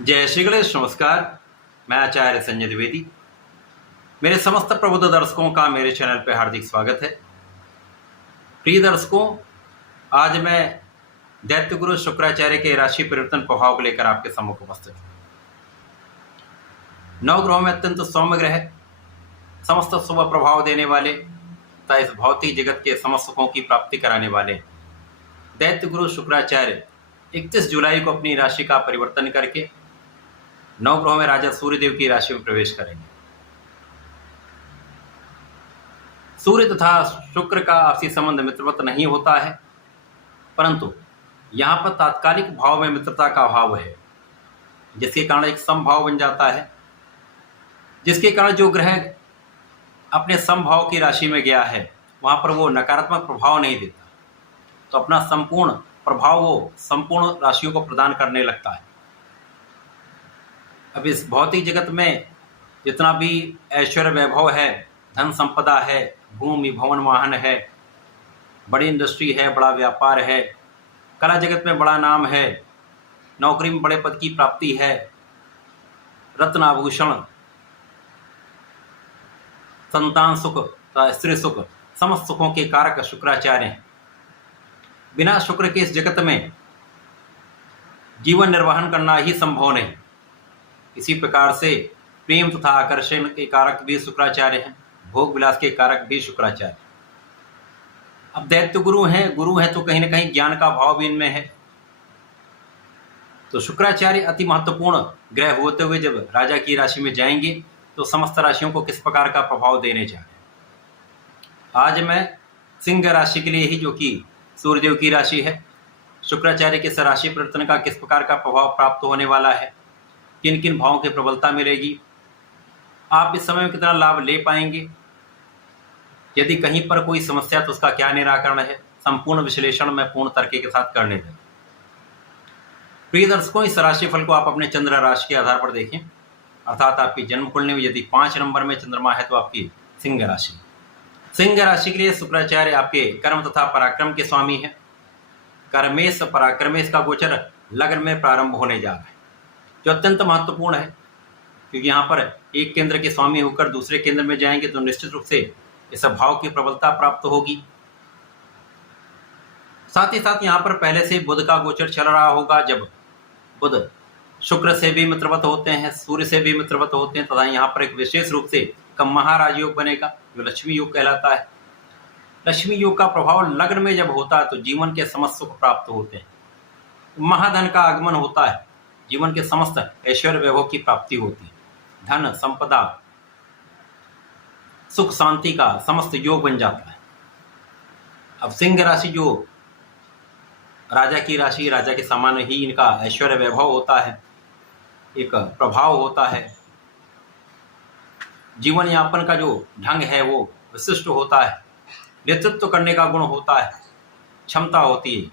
जय श्री गणेश। नमस्कार। मैं आचार्य संजय द्विवेदी। मेरे समस्त प्रबुद्ध दर्शकों का मेरे चैनल पर हार्दिक स्वागत है। प्रिय दर्शकों, आज मैं दैत्य गुरु शुक्राचार्य के राशि परिवर्तन प्रभाव को लेकर आपके सम्मुख उपस्थित हूँ। नौ ग्रहों में अत्यंत सौम्य ग्रह, समस्त शुभ प्रभाव देने वाले तथा इस भौतिक जगत के समस्त सुखों की प्राप्ति कराने वाले दैत्य गुरु शुक्राचार्य 31 जुलाई को अपनी राशि का परिवर्तन करके नौ ग्रहों में राजा सूर्यदेव की राशि में प्रवेश करेंगे। सूर्य तथा शुक्र का आपसी संबंध मित्रवत नहीं होता है, परंतु यहाँ पर तात्कालिक भाव में मित्रता का अभाव है, जिसके कारण एक समभाव बन जाता है, जिसके कारण जो ग्रह अपने समभाव की राशि में गया है वहाँ पर वो नकारात्मक प्रभाव नहीं देता, तो अपना संपूर्ण प्रभाव वो संपूर्ण राशियों को प्रदान करने लगता है। अब इस भौतिक जगत में जितना भी ऐश्वर्य वैभव है, धन संपदा है, भूमि भवन वाहन है, बड़ी इंडस्ट्री है, बड़ा व्यापार है, कला जगत में बड़ा नाम है, नौकरी में बड़े पद की प्राप्ति है, रत्न आभूषण, संतान सुख, स्त्री सुख, समस्त सुखों के कारक शुक्राचार्य हैं। बिना शुक्र के इस जगत में जीवन निर्वहन करना ही संभव नहीं। इसी प्रकार से प्रेम तथा आकर्षण के कारक भी शुक्राचार्य हैं, भोग विलास के कारक भी शुक्राचार्य। अब दैत्य गुरु हैं तो कहीं ना कहीं ज्ञान का भाव भी इनमें है। तो शुक्राचार्य अति महत्वपूर्ण ग्रह होते हुए जब राजा की राशि में जाएंगे तो समस्त राशियों को किस प्रकार का प्रभाव देने जा रहे हैं। आज मैं सिंह राशि के लिए ही, जो कि सूर्यदेव की राशि है, शुक्राचार्य के इस राशि परिवर्तन का किस प्रकार का प्रभाव प्राप्त होने वाला है, किन किन भावों की प्रबलता मिलेगी, आप इस समय में कितना लाभ ले पाएंगे, यदि कहीं पर कोई समस्या तो उसका क्या निराकरण है, संपूर्ण विश्लेषण मैं पूर्ण तर्क के साथ करने दें। प्रिय दर्शकों, इस राशिफल को आप अपने चंद्र राशि के आधार पर देखें, अर्थात आपकी जन्म कुंडली में यदि 5 नंबर में चंद्रमा है तो आपकी सिंह राशि। सिंह राशि के लिए शुक्राचार्य आपके कर्म तथा पराक्रम के स्वामी है। कर्मेश पराक्रमेश का गोचर लग्न में प्रारंभ होने जा रहा है, जो अत्यंत महत्वपूर्ण है, क्योंकि यहाँ पर एक केंद्र के स्वामी होकर दूसरे केंद्र में जाएंगे तो निश्चित रूप से इस भाव की प्रबलता प्राप्त होगी। साथ ही साथ यहाँ पर पहले से बुध का गोचर चल रहा होगा, जब बुध शुक्र से भी मित्रवत होते हैं, सूर्य से भी मित्रवत होते हैं, तथा यहाँ पर एक विशेष रूप से महाराज योग बनेगा, जो लक्ष्मी योग कहलाता है। लक्ष्मी योग का प्रभाव लग्न में जब होता है तो जीवन के समस्त सुख प्राप्त होते हैं, महाधन का आगमन होता है, जीवन के समस्त ऐश्वर्य वैभव की प्राप्ति होती है, धन संपदा सुख शांति का समस्त योग बन जाता है। अब सिंह राशि जो राजा की राशि, राजा के समान ही इनका ऐश्वर्य वैभव होता है, एक प्रभाव होता है, जीवन यापन का जो ढंग है वो विशिष्ट होता है, नेतृत्व करने का गुण होता है, क्षमता होती है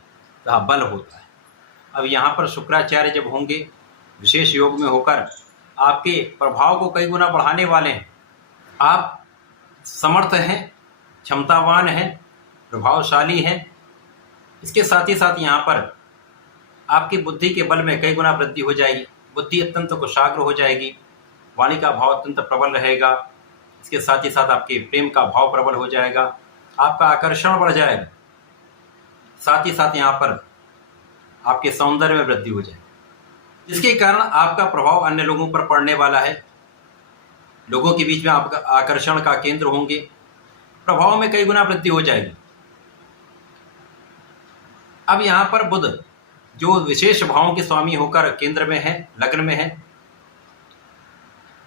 तथा बल होता है। अब यहाँ पर शुक्राचार्य जब होंगे विशेष योग में होकर आपके प्रभाव को कई गुना बढ़ाने वाले हैं। आप समर्थ हैं, क्षमतावान हैं, प्रभावशाली हैं। इसके साथ ही साथ यहाँ पर आपकी बुद्धि के बल में कई गुना वृद्धि हो जाएगी, बुद्धि अत्यंत कुशाग्र हो जाएगी, वाणी का भाव अत्यंत प्रबल रहेगा। इसके साथ ही साथ आपके प्रेम का भाव प्रबल हो जाएगा, आपका आकर्षण बढ़ जाएगा, साथ ही साथ यहाँ पर आपके सौंदर्य में वृद्धि हो जाएगी, जिसके कारण आपका प्रभाव अन्य लोगों पर पड़ने वाला है। लोगों के बीच में आपका आकर्षण का केंद्र होंगे, प्रभाव में कई गुना वृद्धि हो जाएगी। अब यहाँ पर बुध जो विशेष भावों के स्वामी होकर केंद्र में है, लग्न में है,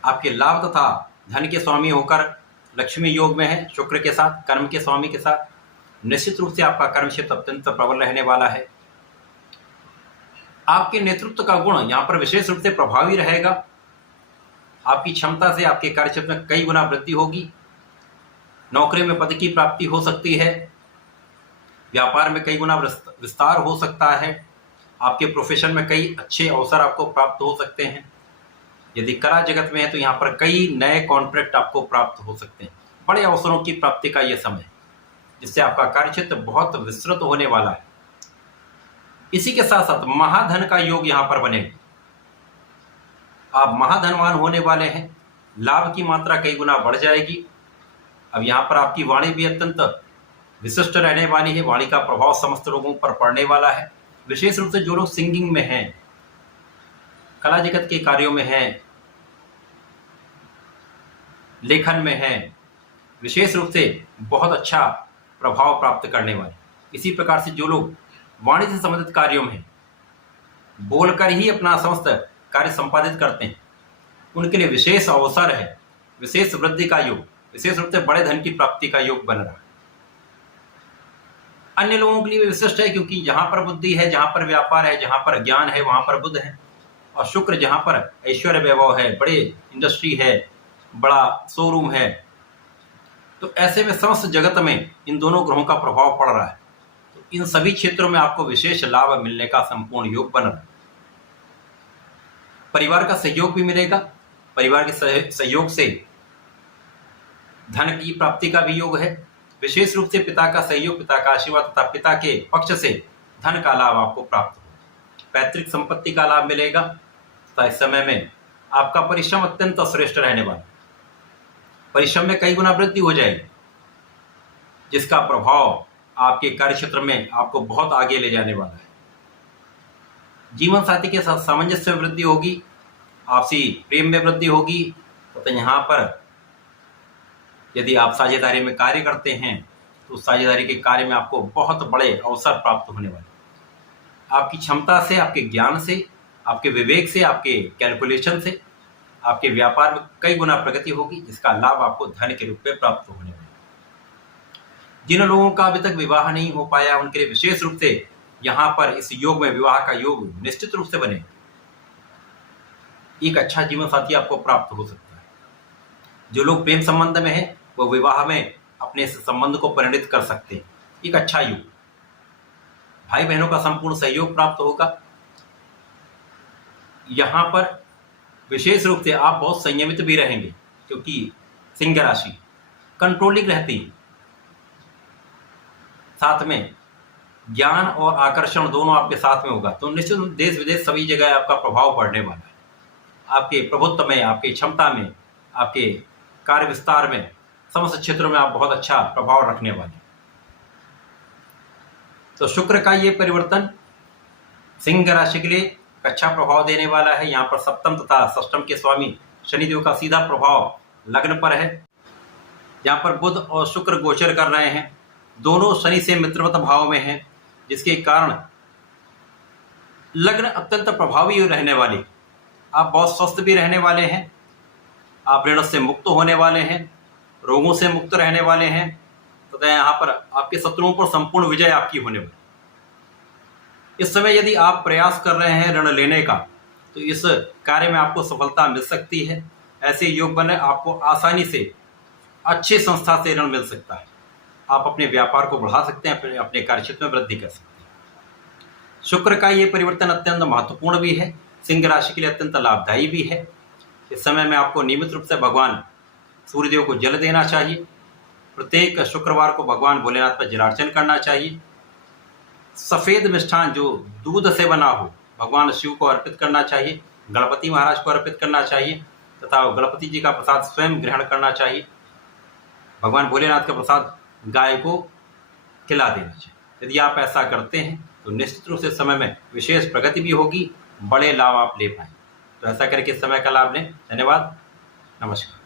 आपके लाभ तथा धन के स्वामी होकर लक्ष्मी योग में है, शुक्र के साथ, कर्म के स्वामी के साथ, निश्चित रूप से आपका कर्म क्षेत्र अत्यंत प्रबल रहने वाला है। आपके नेतृत्व का गुण यहाँ पर विशेष रूप से प्रभावी रहेगा। आपकी क्षमता से आपके कार्य क्षेत्र में कई गुना वृद्धि होगी, नौकरी में पद की प्राप्ति हो सकती है, व्यापार में कई गुना विस्तार हो सकता है, आपके प्रोफेशन में कई अच्छे अवसर आपको प्राप्त हो सकते हैं। यदि कला जगत में है तो यहाँ पर कई नए कॉन्ट्रैक्ट आपको प्राप्त हो सकते हैं। बड़े अवसरों की प्राप्ति का ये समय है, जिससे आपका कार्यक्षेत्र बहुत विस्तृत होने वाला है। इसी के साथ साथ महाधन का योग यहाँ पर बनेगा। आप महाधनवान होने वाले हैं। लाभ की मात्रा कई गुना बढ़ जाएगी। अब यहाँ पर आपकी वाणी भी अत्यंत विशिष्ट रहने वाली है। वाणी का प्रभाव समस्त लोगों पर पड़ने वाला है। विशेष रूप से जो लोग सिंगिंग में हैं, कला जगत के कार्यों में हैं, लेखन में हैं, विशेष रूप से बहुत अच्छा प्रभाव प्राप्त करने वाले। इसी प्रकार से जो लोग वाणी से संबंधित कार्यों में हैं, बोलकर ही अपना समस्त कार्य संपादित करते हैं, उनके लिए विशेष अवसर है, विशेष वृद्धि का योग, विशेष रूप से बड़े धन की प्राप्ति का योग बन रहा है। अन्य लोगों के लिए विशिष्ट है, क्योंकि जहां पर बुद्धि है, जहां पर व्यापार है, जहां पर ज्ञान है, वहां पर बुध है। और शुक्र जहां पर ऐश्वर्य वैभव है, बड़े इंडस्ट्री है, बड़ा शोरूम है, तो ऐसे में समस्त जगत में इन दोनों ग्रहों का प्रभाव पड़ रहा है। तो इन सभी क्षेत्रों में आपको विशेष लाभ मिलने का संपूर्ण योग बन रहा है। परिवार का सहयोग भी मिलेगा। परिवार के सहयोग से धन की प्राप्ति का भी योग है। विशेष रूप से पिता का सहयोग, पिता का आशीर्वाद तथा पिता के पक्ष से धन का लाभ आपको प्राप्त होगा। पैतृक संपत्ति का लाभ मिलेगा तथा इस समय में आपका परिश्रम अत्यंत श्रेष्ठ रहने वाला। परिश्रम में कई गुना वृद्धि हो जाएगी, जिसका प्रभाव आपके कार्य क्षेत्र में आपको बहुत आगे ले जाने वाला है। जीवन साथी के साथ सामंजस्य में वृद्धि होगी, आपसी प्रेम में वृद्धि होगी। तो यहाँ पर यदि आप साझेदारी में कार्य करते हैं तो साझेदारी के कार्य में आपको बहुत बड़े अवसर प्राप्त होने वाले। आपकी क्षमता से, आपके ज्ञान से, आपके विवेक से, आपके कैलकुलेशन से आपके व्यापार में कई गुना प्रगति होगी, जिसका लाभ आपको धन के रूप में प्राप्त होने वाला। जिन लोगों का अभी तक विवाह नहीं हो पाया, उनके लिए विशेष रूप से यहाँ पर इस योग में विवाह का योग निश्चित रूप से बने। एक अच्छा जीवन साथी आपको प्राप्त हो सकता है। जो लोग प्रेम संबंध में हैं, वो विवाह में अपने इस संबंध को परिणित कर सकते हैं। एक अच्छा योग। भाई बहनों का संपूर्ण सहयोग प्राप्त होगा। यहाँ पर विशेष रूप से आप बहुत संयमित भी रहेंगे, क्योंकि सिंह राशि कंट्रोलिंग रहती है। साथ में ज्ञान और आकर्षण दोनों आपके साथ में होगा, तो निश्चित देश विदेश सभी जगह आपका प्रभाव पड़ने वाला है। आपके प्रभुत्व में, आपकी क्षमता में, आपके कार्य विस्तार में, समस्त क्षेत्रों में आप बहुत अच्छा प्रभाव रखने वाले। तो शुक्र का ये परिवर्तन सिंह राशि के लिए अच्छा प्रभाव देने वाला है। यहाँ पर सप्तम तथा षष्टम के स्वामी शनिदेव का सीधा प्रभाव लग्न पर है। यहाँ पर बुध और शुक्र गोचर कर रहे हैं। दोनों शनि से मित्रवत भाव में हैं, जिसके कारण लग्न अत्यंत प्रभावी रहने वाले। आप बहुत स्वस्थ भी रहने वाले हैं। आप ऋण से मुक्त होने वाले हैं, रोगों से मुक्त रहने वाले हैं तथा यहाँ पर आपके शत्रुओं पर संपूर्ण विजय आपकी होने वाली। इस समय यदि आप प्रयास कर रहे हैं ऋण लेने का, तो इस कार्य में आपको सफलता मिल सकती है। ऐसे योग बने आपको आसानी से अच्छी संस्था से ऋण मिल सकता है। आप अपने व्यापार को बढ़ा सकते हैं, अपने कार्यक्षेत्र में वृद्धि कर सकते हैं। शुक्र का ये परिवर्तन अत्यंत महत्वपूर्ण भी है, सिंह राशि के लिए अत्यंत लाभदायी भी है। इस समय में आपको नियमित रूप से भगवान सूर्यदेव को जल देना चाहिए। प्रत्येक शुक्रवार को भगवान भोलेनाथ पर जलार्चन करना चाहिए। सफ़ेद मिष्ठान जो दूध से बना हो भगवान शिव को अर्पित करना चाहिए, गणपति महाराज को अर्पित करना चाहिए तथा गणपति जी का प्रसाद स्वयं ग्रहण करना चाहिए। भगवान भोलेनाथ का प्रसाद गाय को खिला देना चाहिए। यदि आप ऐसा करते हैं तो निश्चित रूप से समय में विशेष प्रगति भी होगी, बड़े लाभ आप ले पाएंगे। तो ऐसा करके समय का लाभ लें। धन्यवाद, नमस्कार।